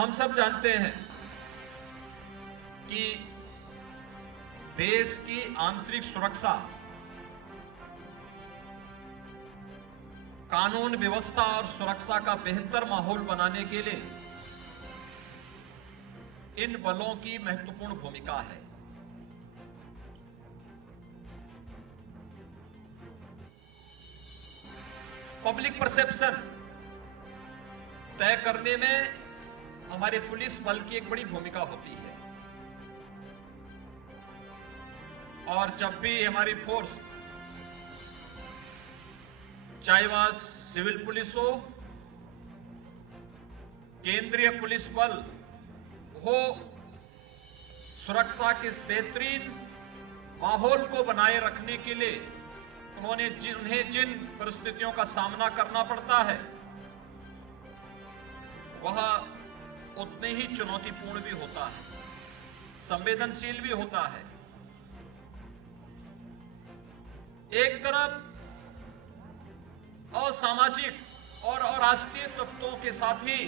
हम सब जानते हैं कि देश की आंतरिक सुरक्षा, कानून व्यवस्था और सुरक्षा का बेहतर माहौल बनाने के लिए इन बलों की महत्वपूर्ण भूमिका है। पब्लिक परसेप्शन तय करने में हमारे पुलिस बल की एक बड़ी भूमिका होती है और जब भी हमारी फोर्स, चाहे वह सिविल पुलिस हो, केंद्रीय पुलिस बल हो, सुरक्षा के इस बेहतरीन माहौल को बनाए रखने के लिए उन्हें जिन परिस्थितियों का सामना करना पड़ता है वह उतने ही चुनौतीपूर्ण भी होता है, संवेदनशील भी होता है। एक तरफ असामाजिक और अराष्ट्रीय तत्वों के साथ ही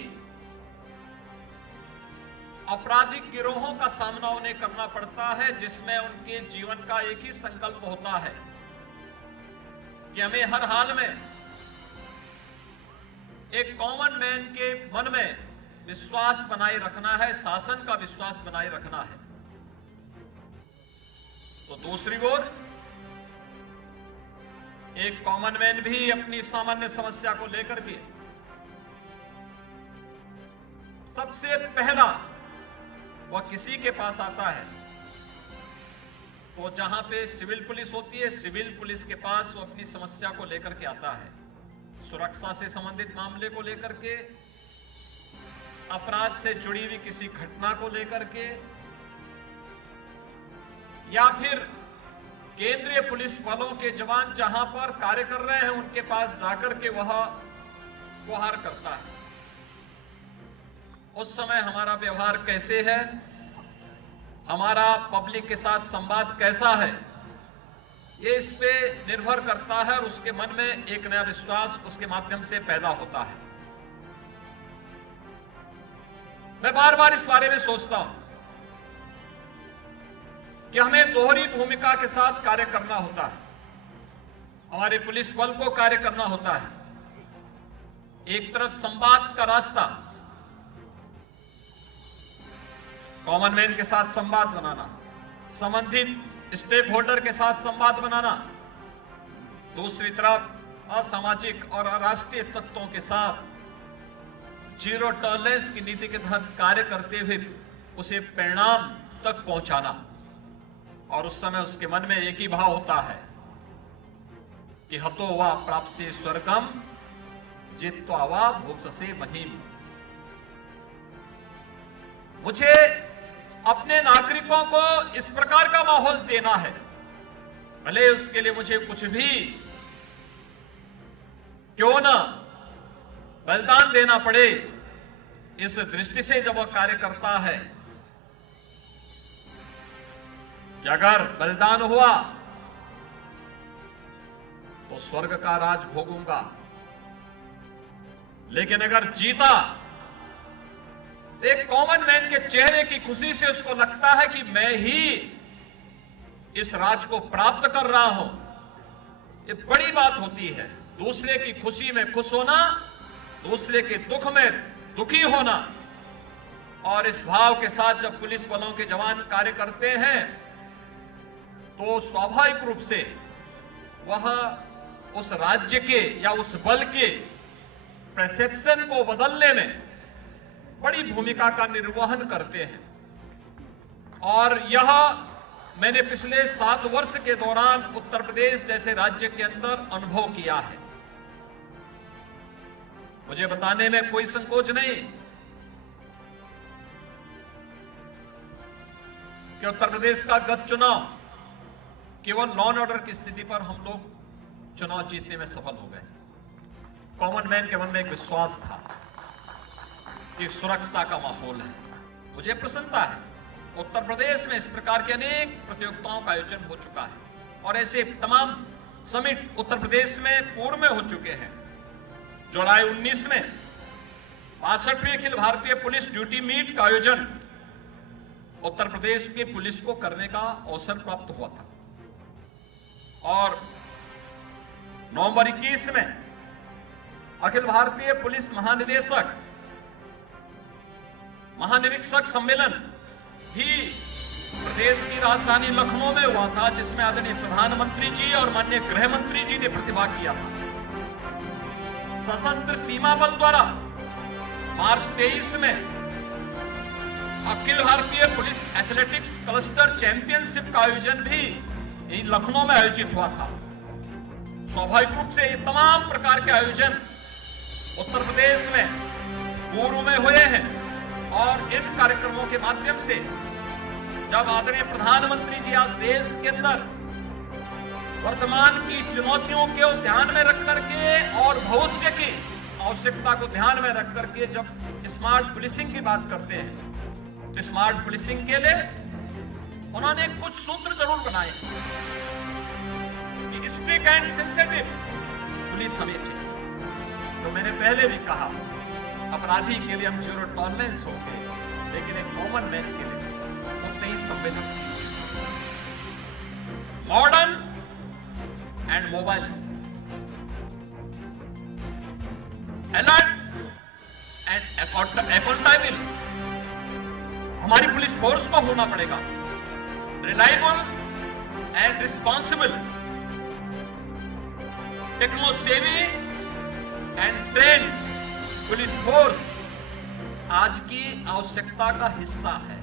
आपराधिक गिरोहों का सामना उन्हें करना पड़ता है, जिसमें उनके जीवन का एक ही संकल्प होता है कि हमें हर हाल में एक कॉमन मैन के मन में विश्वास बनाए रखना है, शासन का विश्वास बनाए रखना है। तो दूसरी ओर एक कॉमन मैन भी अपनी सामान्य समस्या को लेकर के सबसे पहला वह किसी के पास आता है, तो जहां पे सिविल पुलिस होती है, सिविल पुलिस के पास वो अपनी समस्या को लेकर के आता है, सुरक्षा से संबंधित मामले को लेकर के, अपराध से जुड़ी हुई किसी घटना को लेकर के, या फिर केंद्रीय पुलिस बलों के जवान जहां पर कार्य कर रहे हैं उनके पास जाकर के वह गुहार करता है। उस समय हमारा व्यवहार कैसे है, हमारा पब्लिक के साथ संवाद कैसा है, ये इस पे निर्भर करता है और उसके मन में एक नया विश्वास उसके माध्यम से पैदा होता है। मैं बार बार इस बारे में सोचता हूं कि हमें दोहरी भूमिका के साथ कार्य करना होता है। हमारे पुलिस बल को कार्य करना होता है। एक तरफ संवाद का रास्ता, कॉमन मैन के साथ संवाद बनाना, संबंधित स्टेक होल्डर के साथ संवाद बनाना, दूसरी तरफ असामाजिक और अराष्ट्रीय तत्वों के साथ जीरो टॉलरेंस की नीति के तहत कार्य करते हुए उसे परिणाम तक पहुंचाना। और उस समय उसके मन में एक ही भाव होता है कि हतो वा प्राप्से स्वर्गम जित्वा वा भोक्ससे महीम। मुझे अपने नागरिकों को इस प्रकार का माहौल देना है, भले उसके लिए मुझे कुछ भी क्यों ना बलिदान देना पड़े। इस दृष्टि से जब वह कार्य करता है कि अगर बलिदान हुआ तो स्वर्ग का राज भोगूंगा, लेकिन अगर जीता, एक कॉमन मैन के चेहरे की खुशी से उसको लगता है कि मैं ही इस राज को प्राप्त कर रहा हूं। ये बड़ी बात होती है, दूसरे की खुशी में खुश होना, दूसरे के दुख में दुखी होना। और इस भाव के साथ जब पुलिस बलों के जवान कार्य करते हैं तो स्वाभाविक रूप से वह उस राज्य के या उस बल के परसेप्शन को बदलने में बड़ी भूमिका का निर्वहन करते हैं। और यह मैंने पिछले 7 वर्ष के दौरान उत्तर प्रदेश जैसे राज्य के अंदर अनुभव किया है। मुझे बताने में कोई संकोच नहीं कि उत्तर प्रदेश का गत चुनाव केवल लॉ एंड ऑर्डर की स्थिति पर हम लोग चुनाव जीतने में सफल हो गए। कॉमन मैन के मन में एक विश्वास था कि सुरक्षा का माहौल है। मुझे प्रसन्नता है उत्तर प्रदेश में इस प्रकार के अनेक प्रतियोगिताओं का आयोजन हो चुका है और ऐसे तमाम समिट उत्तर प्रदेश में पूर्व में हो चुके हैं। जुलाई 19 में 62वीं Akhil Bharatiya police duty meet का आयोजन उत्तर प्रदेश के पुलिस को करने का अवसर प्राप्त हुआ था और नवंबर 21 में अखिल भारतीय पुलिस महानिरीक्षक सम्मेलन भी प्रदेश की राजधानी लखनऊ में हुआ था, जिसमें आदरणीय प्रधानमंत्री जी और माननीय गृह मंत्री जी ने प्रतिभाग किया था। सशस्त्र सीमा बल द्वारा मार्च 23 में Akhil Bharatiya police athletics cluster championship का आयोजन भी लखनऊ में आयोजित हुआ था। स्वाभाविक रूप से ये तमाम प्रकार के आयोजन उत्तर प्रदेश में पूर्व में हुए हैं और इन कार्यक्रमों के माध्यम से जब आदरणीय प्रधानमंत्री जी आज देश के अंदर वर्तमान की चुनौतियों को ध्यान में रख करके और भविष्य की आवश्यकता को ध्यान में रख करके जब स्मार्ट पुलिसिंग की बात करते हैं तो स्मार्ट पुलिसिंग के लिए उन्होंने कुछ सूत्र जरूर बनाए कि स्ट्रिक्ट एंड सेंसिटिव पुलिस हमें चाहिए। तो मैंने पहले भी कहा अपराधी के लिए हम जीरो टॉलरेंस होंगे, लेकिन एक कॉमन मैन के लिए उतने ही संवेदनशील, modern and mobile, alert and accountable हमारी पुलिस फोर्स को होना पड़ेगा। रिलायबल एंड रिस्पॉन्सिबल, टेक्नो सेवी एंड ट्रेन पुलिस फोर्स आज की आवश्यकता का हिस्सा है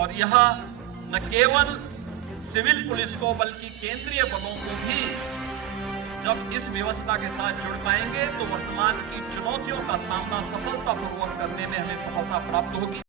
और यह न केवल सिविल पुलिस को बल्कि केंद्रीय बलों को भी जब इस व्यवस्था के साथ जुड़ पाएंगे तो वर्तमान की चुनौतियों का सामना सफलतापूर्वक करने में हमें सफलता प्राप्त होगी।